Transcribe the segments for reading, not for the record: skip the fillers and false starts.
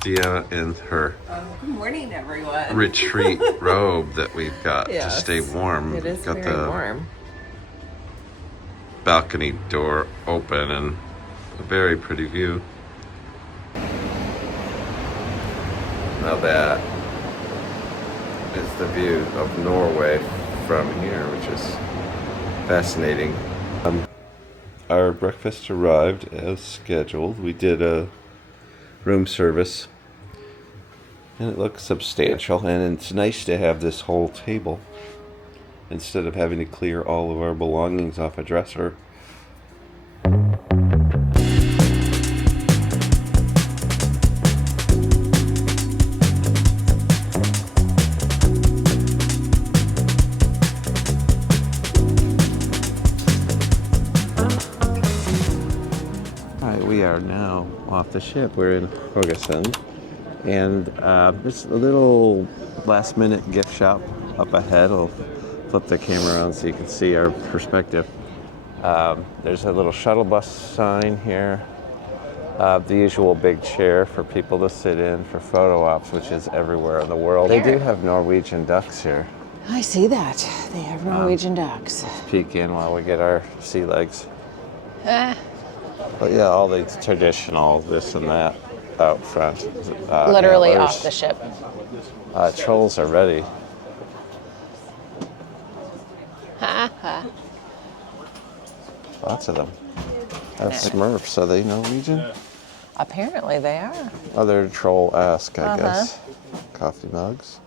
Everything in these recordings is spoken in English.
Deanna in her Good morning, everyone. retreat robe that we've got to Yes, stay warm. It is Got very the warm. balcony door open and a very pretty view. Now that is the view of Norway from here, which is fascinating. Our breakfast arrived as scheduled. We did a room service and it looks substantial, and it's nice to have this whole table instead of having to clear all of our belongings off a dresser. We are now off the ship. We're in Haugesund, and there's a little last-minute gift shop up ahead. I'll flip the camera around so you can see our perspective. There's a little shuttle bus sign here. The usual big chair for people to sit in for photo ops, which is everywhere in the world. They do have Norwegian ducks here. I see that. They have Norwegian ducks. Let's peek in while we get our sea legs. But yeah, all the traditional this and that out front. Literally off the ship. Trolls are ready. Lots of them. That's Smurfs. Are they Norwegian? Apparently they are. Other troll-esque, I guess. Coffee mugs.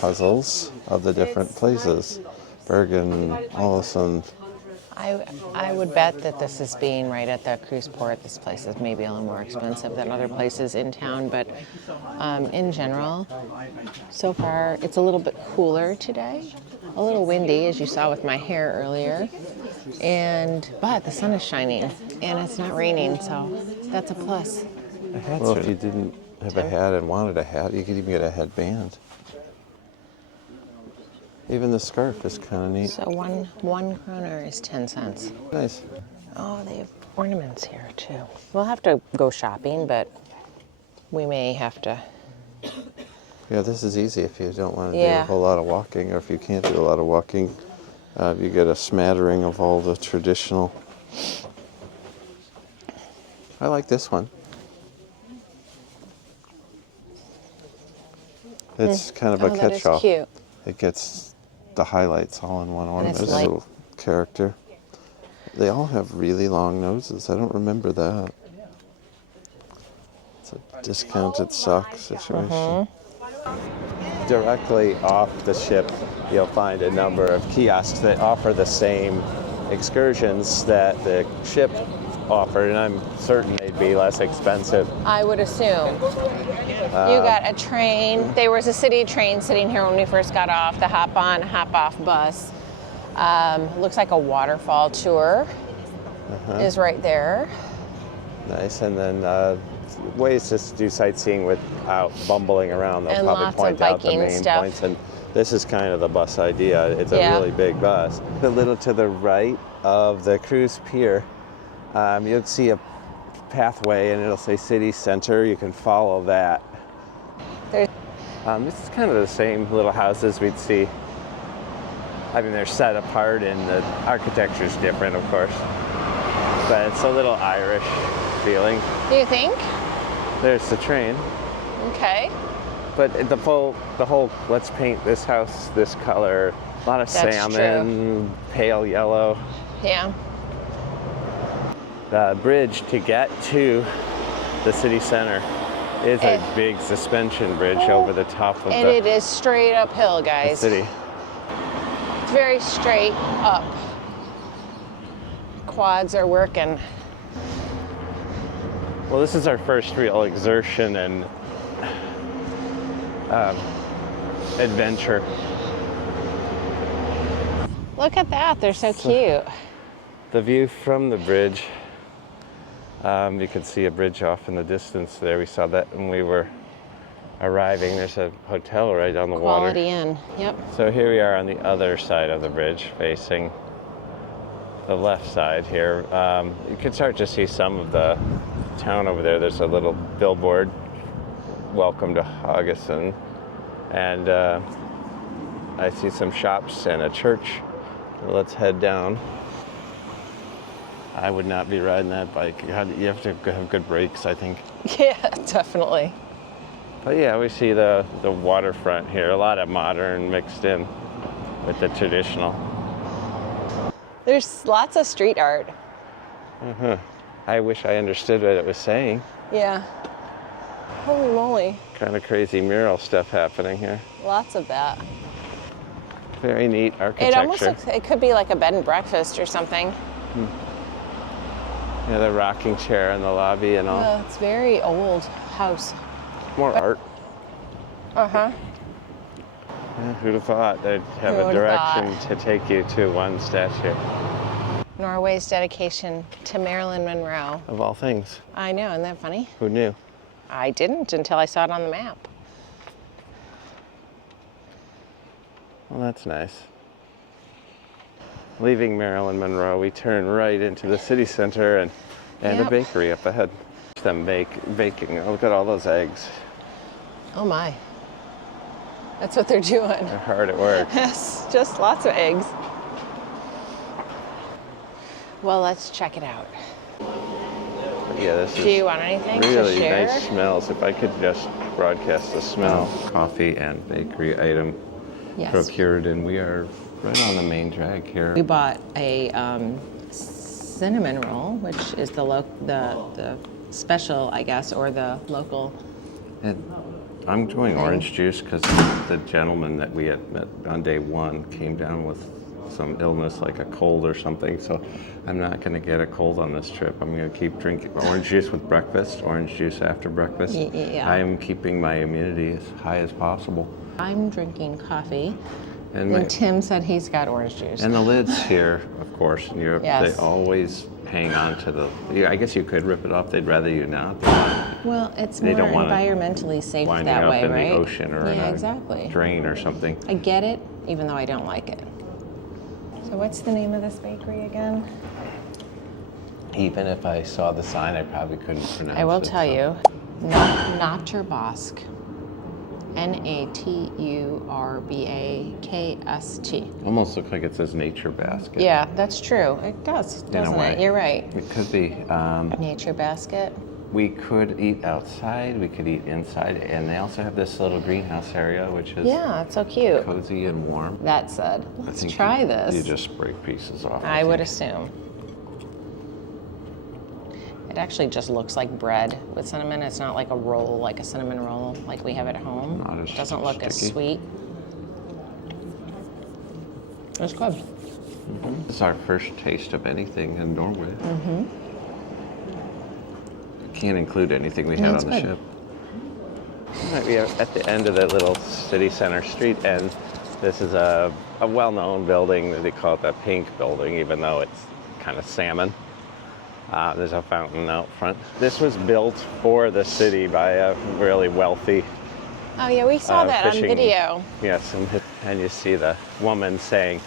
Puzzles of the different places. Bergen, Ålesund. I would bet that this is being right at the cruise port. This place is maybe a little more expensive than other places in town, but in general, so far it's a little bit cooler today. A little windy, as you saw with my hair earlier, but the sun is shining and it's not raining, so that's a plus. Well, if you didn't have a hat and wanted a hat, you could even get a headband. Even the scarf is kind of neat. So one kroner is 10 cents. Nice. Oh, they have ornaments here too. We'll have to go shopping, but we may have to. Yeah, this is easy if you don't want to do a whole lot of walking, or if you can't do a lot of walking. You get a smattering of all the traditional. I like this one. It's kind of a catch-all. That is cute. It gets the highlights all in one ornament. This light. little character. They all have really long noses. I don't remember that. It's a discounted sock situation. Directly off the ship, you'll find a number of kiosks that offer the same excursions that the ship offered, and I'm certain they'd be less expensive. I would assume. You got a train. There was a city train sitting here when we first got off, the hop-on, hop-off bus. Looks like a waterfall tour is right there. Nice, and then ways to do sightseeing without bumbling around. They'll And probably lots point of out the biking main stuff. points, and this is kind of the bus idea. It's a really big bus. A little to the right of the cruise pier, you'll see a pathway and it'll say city center. You can follow that. This is kind of the same little houses we'd see. I mean, they're set apart and the architecture's different, of course, but it's a little Irish feeling. Do you think? There's the train. Okay. But the whole let's paint this house this color, a lot of That's salmon, pale yellow. Yeah. The bridge to get to the city center is a big suspension bridge over the top of And it is straight uphill, the guys. city. It's very straight up. Quads are working. Well, this is our first real exertion and adventure. Look at that, they're so cute. The view from the bridge, you can see a bridge off in the distance there. We saw that when we were arriving. There's a hotel right on the water. Quality Inn, yep. So here we are on the other side of the bridge, facing the left side here. You can start to see some of the town over there, there's a little billboard, welcome to Haugesund. And I see some shops and a church. Let's head down. I would not be riding that bike. You have to have good brakes, I think. Yeah, definitely. But yeah, we see the waterfront here. A lot of modern mixed in with the traditional. There's lots of street art. I wish I understood what it was saying. Yeah. Holy moly. Kind of crazy mural stuff happening here. Lots of that. Very neat architecture. It almost looks, it could be like a bed and breakfast or something. Yeah, the rocking chair in the lobby and all. It's very old house. More art. Uh-huh. Yeah, who'd have thought they'd have a direction to take you to one statue? Norway's dedication to Marilyn Monroe. Of all things. I know, isn't that funny? Who knew? I didn't until I saw it on the map. Well, that's nice. Leaving Marilyn Monroe, we turn right into the city center and a bakery up ahead. Them baking. Oh, look at all those eggs. Oh my. That's what they're doing. They're hard at work. Yes, just lots of eggs. Well, let's check it out. Yeah, this is Do you want anything really to share? nice smells. If I could just broadcast the smell. Coffee and bakery item procured, and we are right on the main drag here. We bought a cinnamon roll, which is the special, I guess, or the local. And I'm doing orange juice because the gentleman that we had met on day one came down with some illness, like a cold or something. So I'm not going to get a cold on this trip. I'm going to keep drinking orange juice with breakfast, orange juice after breakfast. Yeah. I am keeping my immunity as high as possible. I'm drinking coffee. And And Tim said he's got orange juice. And the lids here, of course, in Europe, Yes. they always hang on to I guess you could rip it off. They'd rather you not. Well, it's They more don't want it environmentally safe winding that up way, in right? the ocean or in exactly. a drain or something. I get it, even though I don't like it. So what's the name of this bakery again? Even if I saw the sign, I probably couldn't pronounce it. I will tell you. Naturbask. Naturbakst. Almost looks like it says Nature Basket. Yeah, that's true. It does, doesn't it? You're right. It could be. Nature Basket. We could eat outside, we could eat inside, and they also have this little greenhouse area, which is Yeah, it's so cute. cozy and warm. That said, I let's think try this. You just break pieces off. I would assume. It actually just looks like bread with cinnamon. It's not like a roll, like a cinnamon roll like we have at home. Not as It doesn't look as sticky. sweet. It's good. This is our first taste of anything in Norway. Can't include anything we had That's on the good. ship. All right, we are at the end of that little city center street, and this is a well-known building. They call it the Pink Building, even though it's kind of salmon. There's a fountain out front. This was built for the city by a really wealthy Oh yeah, we saw that on fishing- video. Yes, and you see the woman saying,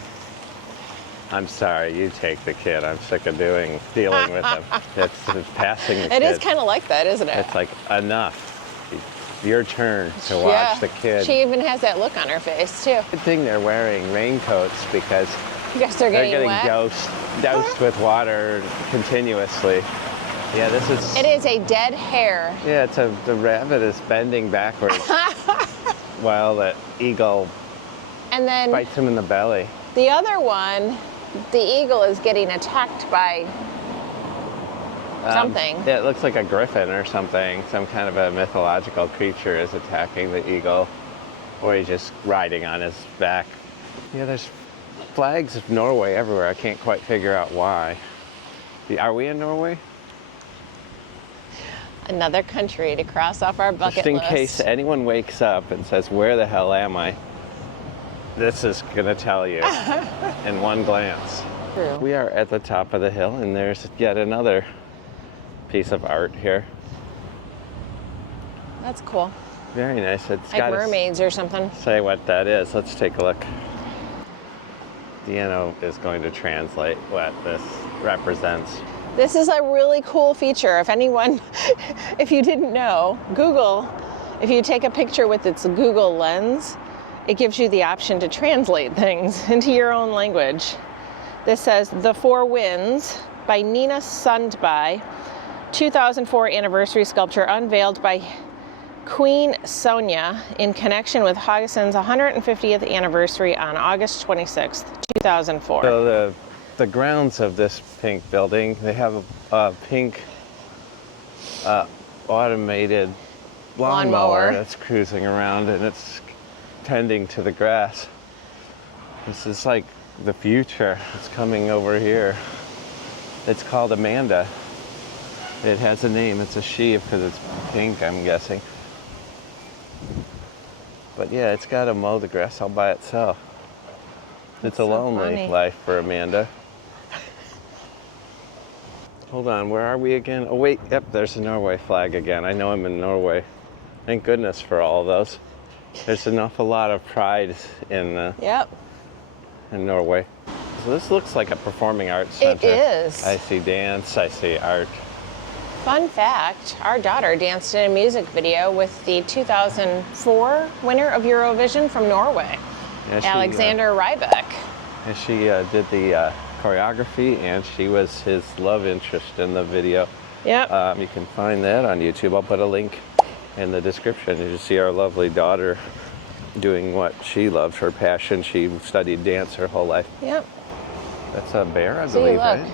"I'm sorry, you take the kid. I'm sick of dealing with him." It's passing the It kid. is kind of like that, isn't it? It's like, enough. Your turn to watch the kid. She even has that look on her face too. Good thing they're wearing raincoats because Because they're they're getting getting wet. doused with water continuously. Yeah, this is. It is a dead hare. Yeah, the rabbit is bending backwards while the eagle And then bites him in the belly. the other one, the eagle is getting attacked by something. Yeah, it looks like a griffin or something. Some kind of a mythological creature is attacking the eagle, or he's just riding on his back. Yeah, there's flags of Norway everywhere. I can't quite figure out why. Are we in Norway? Another country to cross off our bucket Just in list. case anyone wakes up and says, "Where the hell am I?" This is gonna tell you in one glance. True. We are at the top of the hill, and there's yet another piece of art here. That's cool. Very nice. It's Like got mermaids or something. say what that is. Let's take a look. Deanna is going to translate what this represents. This is a really cool feature. If anyone, if you didn't know, Google, if you take a picture with its Google Lens, it gives you the option to translate things into your own language. This says The Four Winds by Nina Sundby, 2004 anniversary sculpture unveiled by Queen Sonja in connection with Haugesund's 150th anniversary on August 26th, 2004. So the grounds of this pink building, they have a pink automated lawnmower that's cruising around, and it's tending to the grass. This is like the future. It's coming over here. It's called Amanda. It has a name. It's a she because it's pink, I'm guessing. But yeah, it's got to mow the grass all by itself. It's a lonely life for Amanda. Hold on, where are we again? Oh wait, yep, there's a Norway flag again. I know I'm in Norway. Thank goodness for all of those. There's an awful lot of pride in Norway. So this looks like a performing arts center. It is. I see dance, I see art. Fun fact, our daughter danced in a music video with the 2004 winner of Eurovision from Norway, Alexander Rybak. And she did the choreography, and she was his love interest in the video. Yep. You can find that on YouTube. I'll put a link in the description. You see our lovely daughter doing what she loves, her passion. She studied dance her whole life. Yep. That's a bear, I believe, right?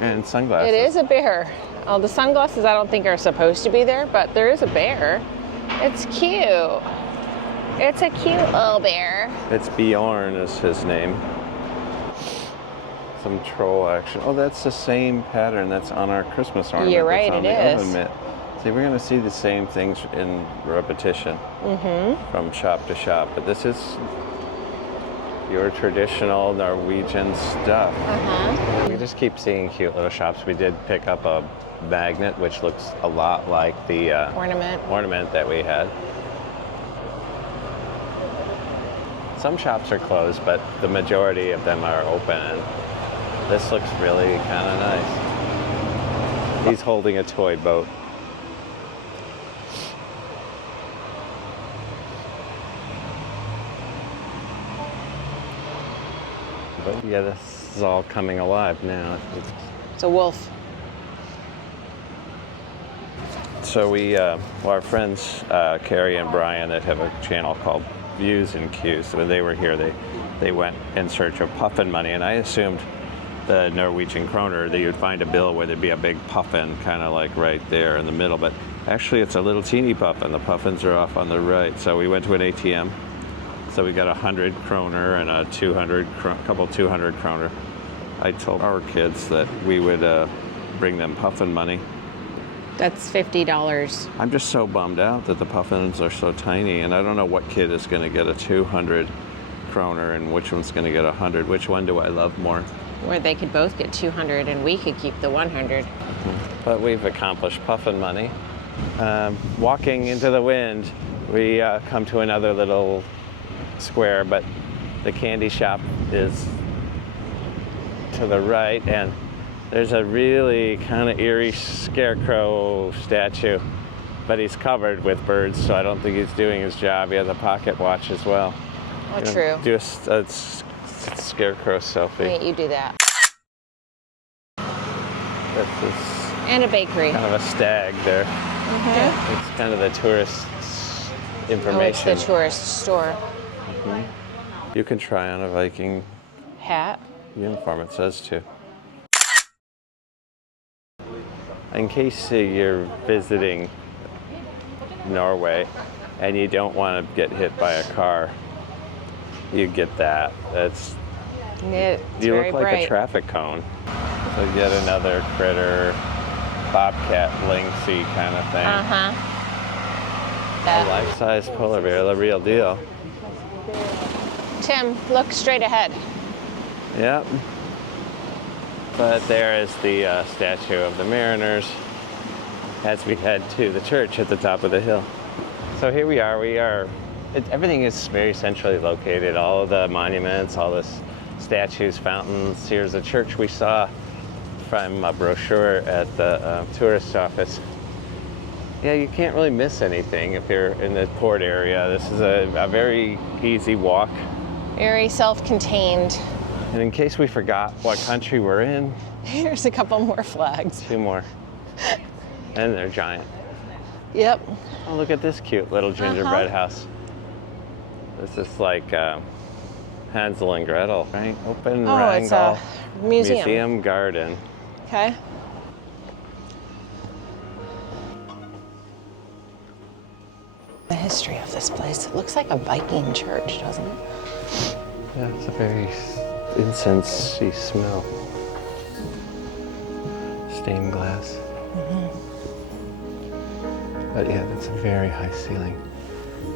And sunglasses. It is a bear. Oh, the sunglasses I don't think are supposed to be there, but there is a bear. It's cute. It's a cute little bear. It's Bjorn is his name. Some troll action. Oh, that's the same pattern that's on our Christmas ornament. You're right, it is. See, we're going to see the same things in repetition from shop to shop, but this is your traditional Norwegian stuff. We just keep seeing cute little shops. We did pick up a magnet, which looks a lot like the ornament that we had. Some shops are closed, but the majority of them are open, and this looks really kind of nice. He's holding a toy boat. But yeah, this is all coming alive now. It's a wolf. So our friends Carrie and Brian that have a channel called Views and Cues, when they were here, they went in search of puffin money, and I assumed the Norwegian kroner that you'd find a bill where there'd be a big puffin kind of like right there in the middle, but actually it's a little teeny puffin. The puffins are off on the right. So we went to an ATM. So we got 100 kroner and a 200 kroner. I told our kids that we would bring them puffin money. That's $50. I'm just so bummed out that the puffins are so tiny, and I don't know what kid is going to get a 200 kroner and which one's going to get 100. Which one do I love more? Where they could both get 200 and we could keep the 100. But we've accomplished puffin money. Walking into the wind, we come to another little square, but the candy shop is to the right, and there's a really kind of eerie scarecrow statue, but he's covered with birds, so I don't think he's doing his job. He has a pocket watch as well. Oh, true. Do a scarecrow selfie. Wait, you do that. That's And a bakery. kind of a stag there. It's kind of the tourist information. Oh, it's the tourist store. You can try on a Viking Hat. uniform, it says too. In case you're visiting Norway and you don't want to get hit by a car, you get that. It's you very look like bright. a traffic cone. So yet another critter, bobcat, lynxy kind of thing. A life-size polar bear, the real deal. Tim, look straight ahead. Yep. But there is the statue of the mariners as we head to the church at the top of the hill. So here we are. Everything is very centrally located. All of the monuments, all the statues, fountains. Here's a church we saw from a brochure at the tourist office. Yeah, you can't really miss anything if you're in the port area. This is a very easy walk. Very self-contained. And in case we forgot what country we're in, Here's a couple more flags. 2 more. And they're giant. Yep. Oh, look at this cute little gingerbread house. This is like Hansel and Gretel, right? Open Wrangell it's a museum. Garden. Okay. The history of this place. It looks like a Viking church, doesn't it? Yeah, it's a very incensey smell. Stained glass. But yeah, it's a very high ceiling.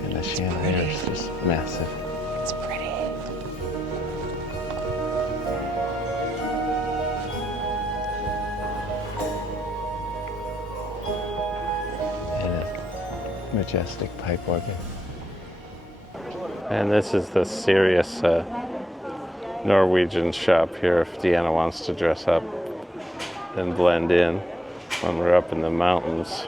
And the chandelier is just massive. It's pretty. And a majestic pipe organ. And this is the serious Norwegian shop here if Deanna wants to dress up and blend in when we're up in the mountains.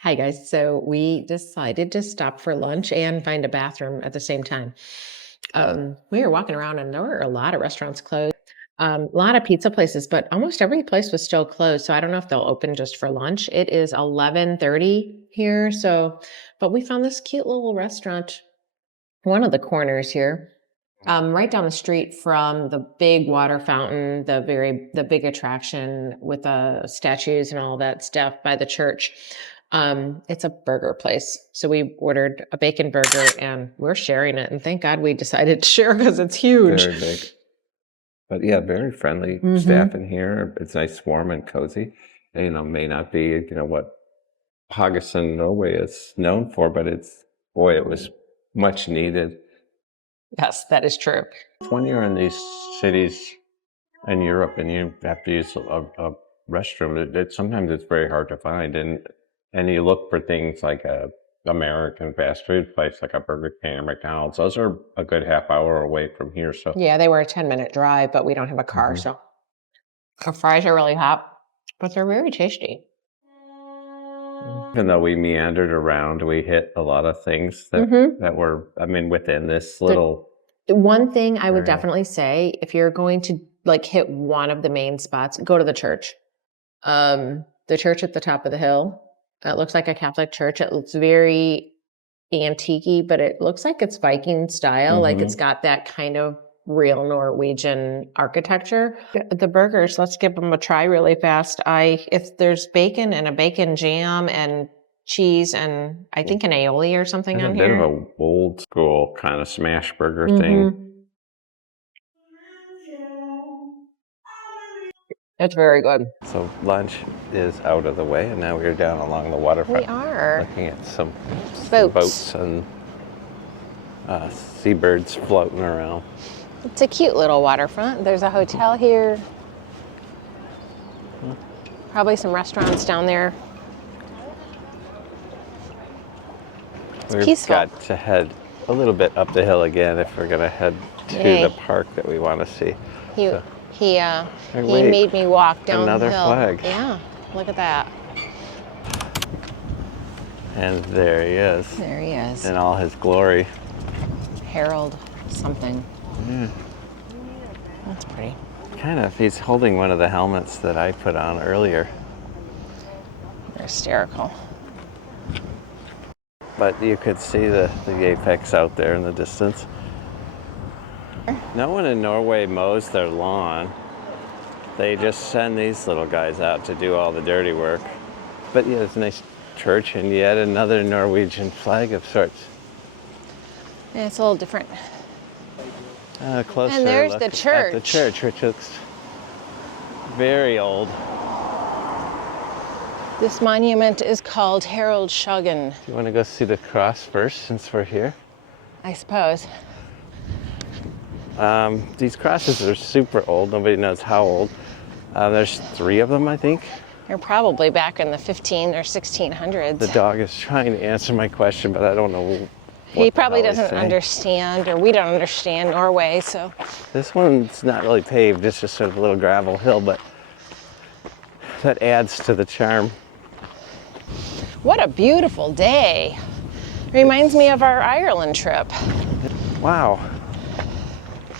Hi guys, so we decided to stop for lunch and find a bathroom at the same time. We were walking around and there were a lot of restaurants closed, a lot of pizza places, but almost every place was still closed. So I don't know if they'll open just for lunch. It is 11:30 here, but we found this cute little restaurant, one of the corners here, right down the street from the big water fountain, the big attraction with the statues and all that stuff by the church. It's a burger place. So we ordered a bacon burger and we're sharing it. And thank God we decided to share because it's huge. Very big. But yeah, very friendly staff in here. It's nice, warm and cozy. You know, may not be, what Haugesund, Norway is known for, but it was much needed. Yes, that is true. When you're in these cities in Europe and you have to use a restroom, sometimes it's very hard to find. And you look for things like a American fast food place like a Burger King or McDonald's. Those are a good half hour away from here. So yeah, they were a 10-minute drive, but we don't have a car. So our fries are really hot, but they're very tasty. Even though we meandered around, we hit a lot of things that were, within this little. One thing I would definitely say, if you're going to hit one of the main spots, go to the church. The church at the top of the hill. It looks like a Catholic church. It looks very antique-y, but it looks like it's Viking style. Like it's got that kind of real Norwegian architecture. The burgers, let's give them a try really fast. If there's bacon and a bacon jam and cheese and I think an aioli or something on here. A bit of a old school kind of smash burger thing. It's very good. So lunch is out of the way, and now we're down along the waterfront. We are. Looking at some boats and seabirds floating around. It's a cute little waterfront. There's a hotel here. Probably some restaurants down there. It's peaceful. We've got to head a little bit up the hill again if we're going to head to the park that we want to see. He made me walk down another the hill. flag. Yeah, look at that. And there he is. There he is. In all his glory. Harold something. That's pretty. Kind of. He's holding one of the helmets that I put on earlier. They're hysterical. But you could see the apex out there in the distance. No one in Norway mows their lawn. They just send these little guys out to do all the dirty work. But yeah, it's a nice church and yet another Norwegian flag of sorts. Yeah, it's a little different. Closer And there's look the church. at the church, which looks very old. This monument is called Harold Sjuggen. Do you want to go see the cross first since we're here? I suppose. These crosses are super old. Nobody knows how old. There's 3 of them, I think. They're probably back in the 15 or 1600s. The dog is trying to answer my question, but I don't know He probably hell he's doesn't saying. understand, or we don't understand Norway, so. This one's not really paved, it's just sort of a little gravel hill, but that adds to the charm. What a beautiful day. Reminds me of our Ireland trip. Wow.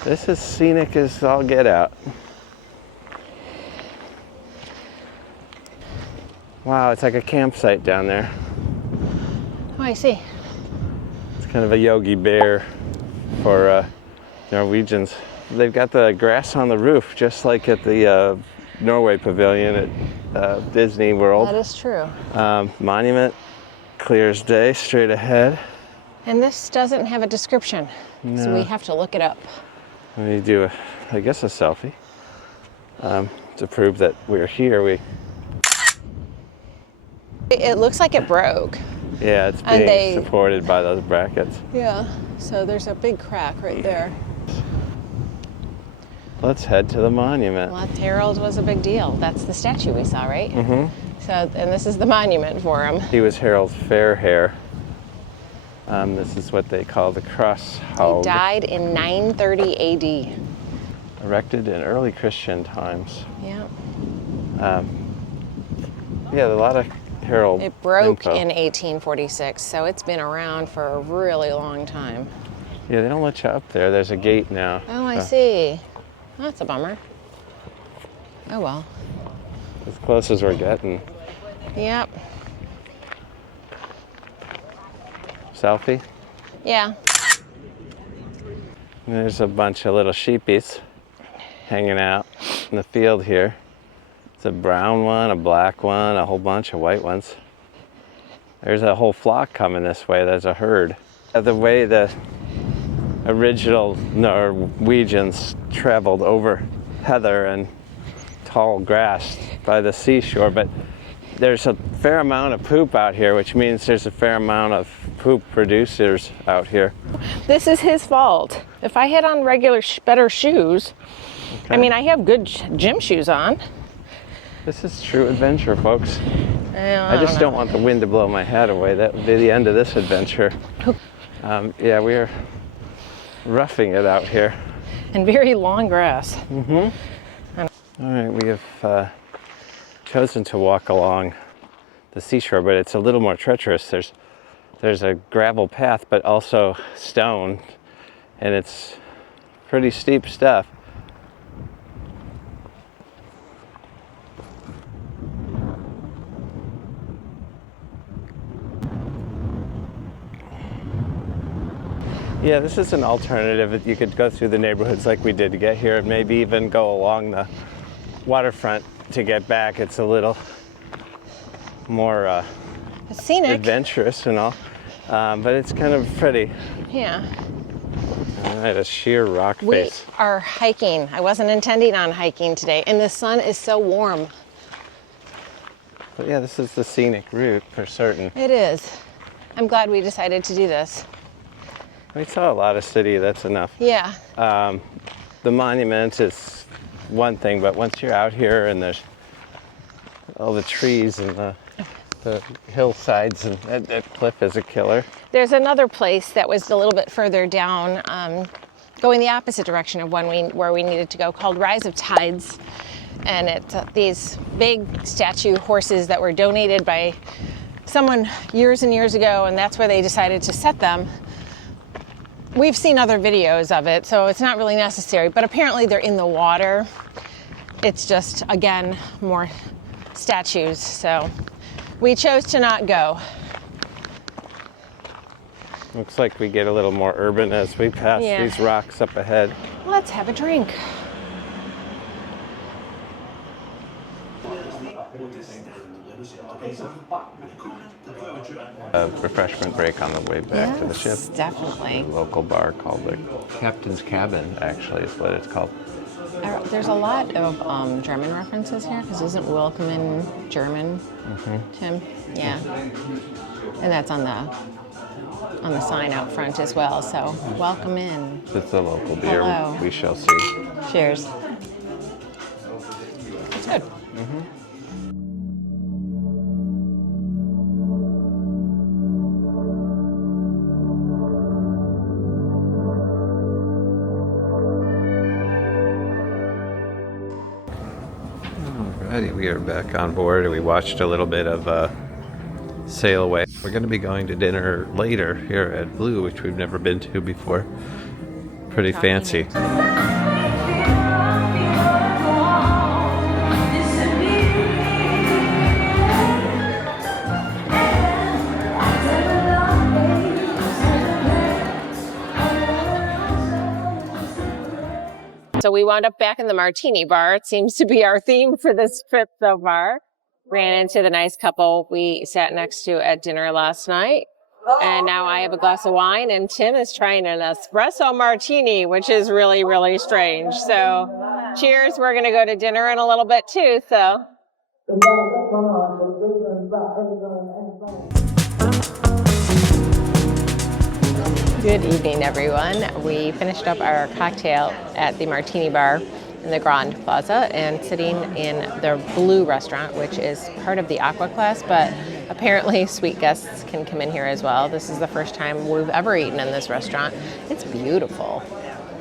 This is scenic as all get out. Wow, it's like a campsite down there. Oh, I see. It's kind of a Yogi Bear for Norwegians. They've got the grass on the roof, just like at the Norway pavilion at Disney World. That is true. Monument, clear as day, straight ahead. And this doesn't have a description, so we have to look it up. Let me do, I guess, a selfie to prove that we're here. It looks like it broke. Yeah, it's And being supported by those brackets. Yeah, so there's a big crack right there. Let's head to the monument. Well, Harold was a big deal. That's the statue we saw, right? Mm-hmm. So, and this is the monument for him. He was Harold Fairhair. This is what they call the cross He Haug, died in 930 AD. erected in early Christian times. Yeah. Yeah, a lot of Harold It broke info. in 1846, so it's been around for a really long time. Yeah, they don't let you up there. There's a gate now. Oh, I so see. That's a bummer. Oh well. As close as we're getting. Yep. Selfie. Yeah. And there's a bunch of little sheepies hanging out in the field here. It's a brown one, a black one, a whole bunch of white ones. There's a whole flock coming this way. There's a herd. The way the original Norwegians traveled over heather and tall grass by the seashore, but there's a fair amount of poop out here, which means there's a fair amount of poop producers out here. This is his fault. If I had on regular, better shoes, Okay. I mean, I have good gym shoes on. This is true adventure, folks. I I just don't want the wind to blow my hat away. That would be the end of this adventure. Yeah, we are roughing it out here. And very long grass. All right, we have chosen to walk along the seashore, but it's a little more treacherous. There's a gravel path, but also stone, and it's pretty steep stuff. Yeah, this is an alternative. You could go through the neighborhoods like we did to get here, and maybe even go along the waterfront to get back. It's a little more Scenic. adventurous and all, but it's kind of pretty. Yeah. All right, a sheer rock We face. are hiking. I wasn't intending on hiking today, and the sun is so warm. But yeah, this is the scenic route for certain. It is. I'm glad we decided to do this. We saw a lot of city, that's enough. Yeah. The monument is one thing, but once you're out here and there's all the trees and the hillsides, and that cliff is a killer. There's another place that was a little bit further down, going the opposite direction of where we needed to go, called Rise of Tides. And it's these big statue horses that were donated by someone years and years ago, and that's where they decided to set them. We've seen other videos of it, so it's not really necessary, but apparently they're in the water. It's just, again, more statues, so we chose to not go. Looks like we get a little more urban as we pass these rocks up ahead. Let's have a drink. A refreshment break on the way back to the ship. Definitely. A local bar called the Captain's Cabin, actually, is what it's called. There's a lot of German references here, because isn't welcome in German, Tim? Yeah. And that's on the sign out front as well, so welcome in. It's a local beer. Hello. We shall see. Cheers. It's good. We are back on board and we watched a little bit of Sail Away. We're going to be going to dinner later here at Blue, which we've never been to before. Pretty fancy. So we wound up back in the Martini Bar. It seems to be our theme for this trip so far. Ran into the nice couple we sat next to at dinner last night. And now I have a glass of wine and Tim is trying an espresso martini, which is really, really strange. So cheers. We're going to go to dinner in a little bit too. So. Good evening, everyone. We finished up our cocktail at the Martini Bar in the Grand Plaza and sitting in the Blue restaurant, which is part of the Aqua Class, but apparently suite guests can come in here as well. This is the first time we've ever eaten in this restaurant. It's beautiful.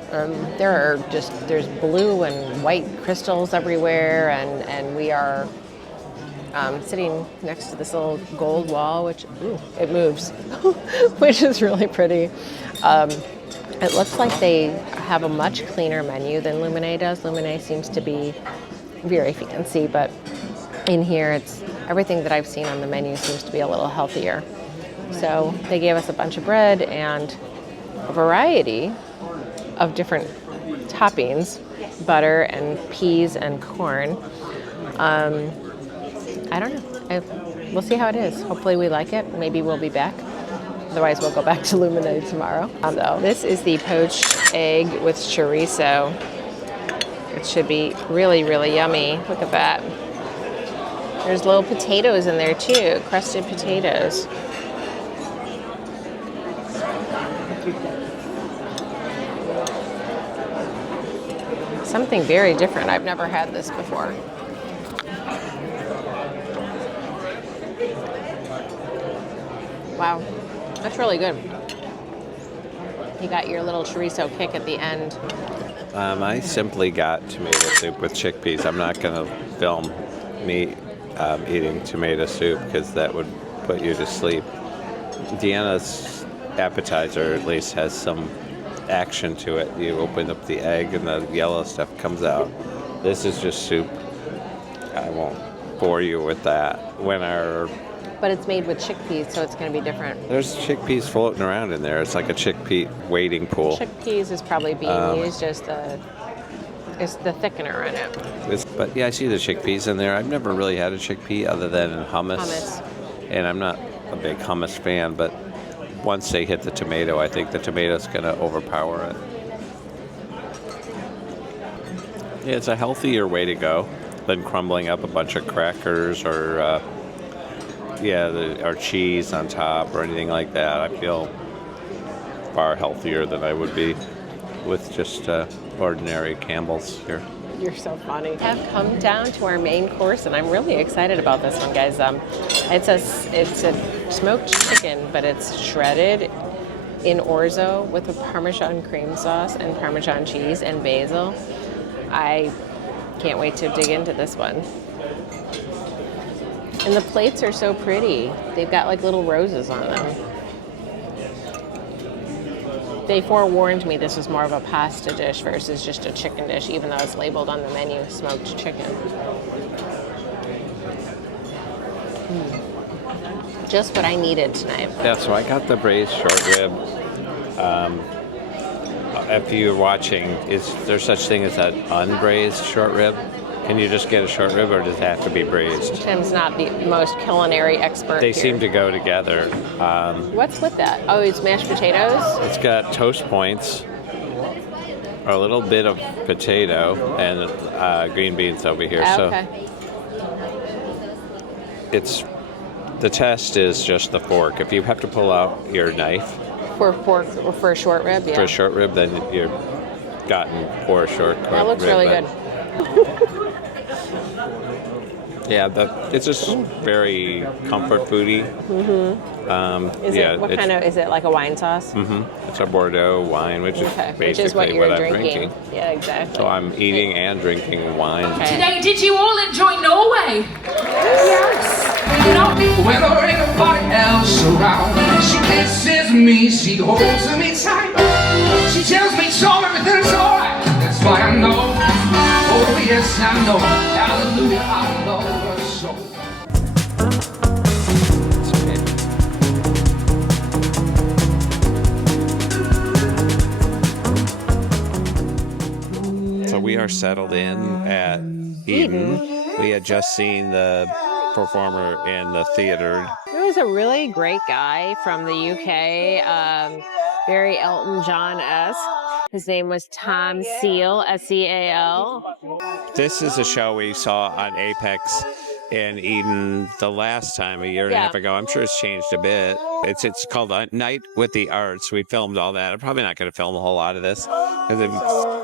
There's blue and white crystals everywhere, and we are sitting next to this little gold wall, which, it moves, which is really pretty. It looks like they have a much cleaner menu than Lumine does. Lumine seems to be very fancy, but in here, everything that I've seen on the menu seems to be a little healthier. So they gave us a bunch of bread and a variety of different toppings, butter and peas and corn. I don't know. We'll see how it is. Hopefully we like it. Maybe we'll be back. Otherwise, we'll go back to Lumine tomorrow. So this is the poached egg with chorizo. It should be really, really yummy. Look at that. There's little potatoes in there too, crusted potatoes. Something very different. I've never had this before. Wow, that's really good. You got your little chorizo kick at the end. I simply got tomato soup with chickpeas. I'm not going to film me eating tomato soup because that would put you to sleep. Deanna's appetizer at least has some action to it. You open up the egg and the yellow stuff comes out. This is just soup. I won't bore you with that. But it's made with chickpeas, so it's going to be different. There's chickpeas floating around in there. It's like a chickpea wading pool. Chickpeas is probably being used as the thickener in it. But yeah, I see the chickpeas in there. I've never really had a chickpea other than in hummus. And I'm not a big hummus fan, but once they hit the tomato, I think the tomato's going to overpower it. Yeah, it's a healthier way to go than crumbling up a bunch of crackers or or cheese on top or anything like that. I feel far healthier than I would be with just ordinary Campbell's here. You're so funny. We have come down to our main course, and I'm really excited about this one, guys. It's a smoked chicken, but it's shredded in orzo with a Parmesan cream sauce and Parmesan cheese and basil. I can't wait to dig into this one. And the plates are so pretty. They've got like little roses on them. They forewarned me this was more of a pasta dish versus just a chicken dish, even though it's labeled on the menu, smoked chicken. Just what I needed tonight. Yeah, so I got the braised short rib. If you're watching, is there such thing as an unbraised short rib? Can you just get a short rib, or does it have to be braised? Tim's not the most culinary expert They here. seem to go together. What's with that? Oh, it's mashed potatoes? It's got toast points, a little bit of potato, and green beans over here. Okay. So the test is just the fork. If you have to pull out your knife For a short rib, yeah. for a short rib, then you're gotten for a short rib. That looks really good. Yeah, it's just very comfort foody. Is it like a wine sauce? It's a Bordeaux wine, which is basically which is what you're I'm drinking. drinking. Yeah, exactly. So I'm eating and drinking wine. Okay. Today, did you all enjoy Norway? Yes. You know, when there ain't nobody else around, she kisses me, she holds me tight. She tells me, Tom, everything's alright. That's why I know. Oh yes, I know. Hallelujah, I love her so. So we are settled in at Eden. We had just seen the performer in the theater. There was a really great guy from the UK, very Elton John-esque. His name was Tom Seal, S-E-A-L. This is a show we saw on Apex in Eden the last time, a year and a half ago. I'm sure it's changed a bit. It's called A Night with the Arts. We filmed all that. I'm probably not going to film a whole lot of this because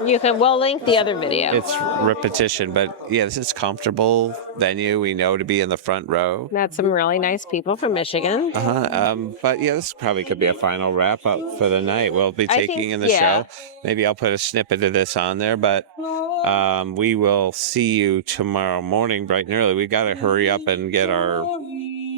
We'll link the other video. it's repetition. But yeah, this is a comfortable venue. We know to be in the front row. Met some really nice people from Michigan. But yeah, this probably could be a final wrap up for the night. We'll be taking in the show. Maybe I'll put a snippet of this on there, but we will see you tomorrow morning bright and early. We got to hurry up and get our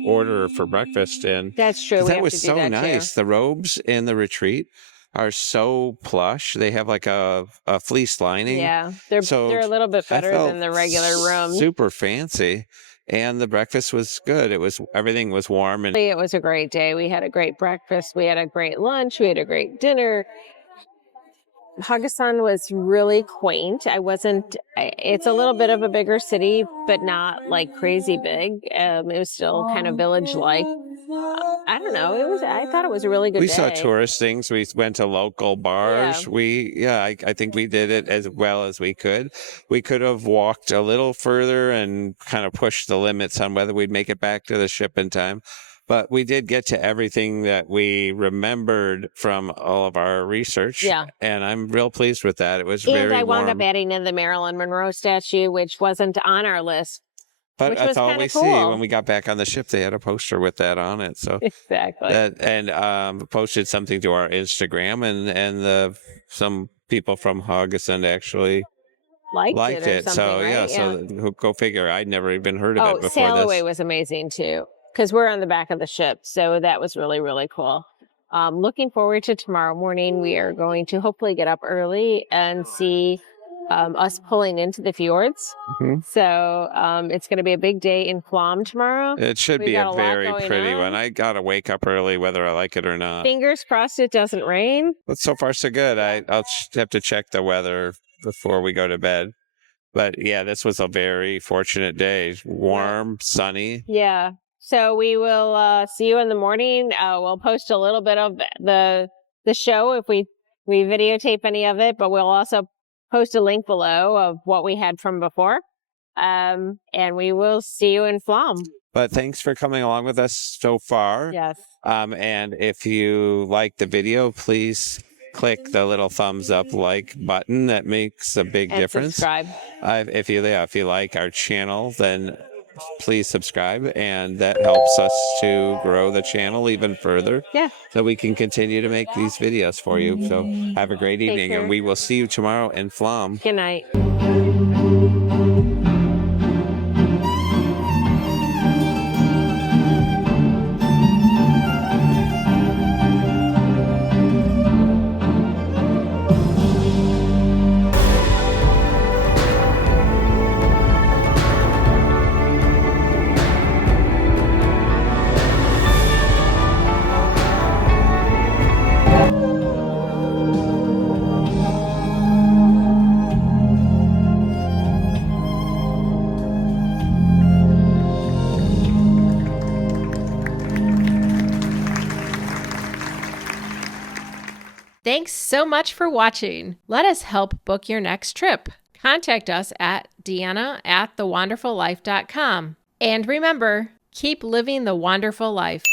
order for breakfast in. That's true. That was so nice. The robes in the retreat are so plush. They have like a fleece lining. Yeah, they're a little bit better than the regular room. Super fancy. And the breakfast was good. Everything was warm, and It was a great day. We had a great breakfast. We had a great lunch. We had a great dinner. Haugesund was really quaint. It's a little bit of a bigger city, but not like crazy big. It was still kind of village-like. I don't know. I thought it was a really good day. We saw tourist things. We went to local bars. Yeah. I think we did it as well as we could. We could have walked a little further and kind of pushed the limits on whether we'd make it back to the ship in time. But we did get to everything that we remembered from all of our research. Yeah. And I'm real pleased with that. It was very warm. And I wound up adding in the Marilyn Monroe statue, which wasn't on our list. But that's all we see. Cool. When we got back on the ship, they had a poster with that on it. So exactly. And posted something to our Instagram, and some people from Haugesund actually liked it. So right? So go figure. I'd never even heard of it before. Sail Away was amazing too, because we're on the back of the ship. So that was really, really cool. Looking forward to tomorrow morning. We are going to hopefully get up early and see us pulling into the fjords. So it's going to be a big day in Flom tomorrow. It should be a very pretty one. I got to wake up early whether I like it or not. Fingers crossed it doesn't rain. But so far so good. I'll have to check the weather before we go to bed. But yeah, this was a very fortunate day. Warm, sunny. Yeah. So we will see you in the morning. We'll post a little bit of the show if we videotape any of it, but we'll also post a link below of what we had from before. And we will see you in Flom. But thanks for coming along with us so far. Yes. And if you like the video, please click the little thumbs up like button. That makes a big difference. Subscribe. If you like our channel, then please subscribe, and that helps us to grow the channel even further. Yeah. So we can continue to make these videos for you. So have a great evening, and we will see you tomorrow in Flom. Good night. Thanks so much for watching. Let us help book your next trip. Contact us at Deanna@thewonderfullife.com. And remember, keep living the wonderful life.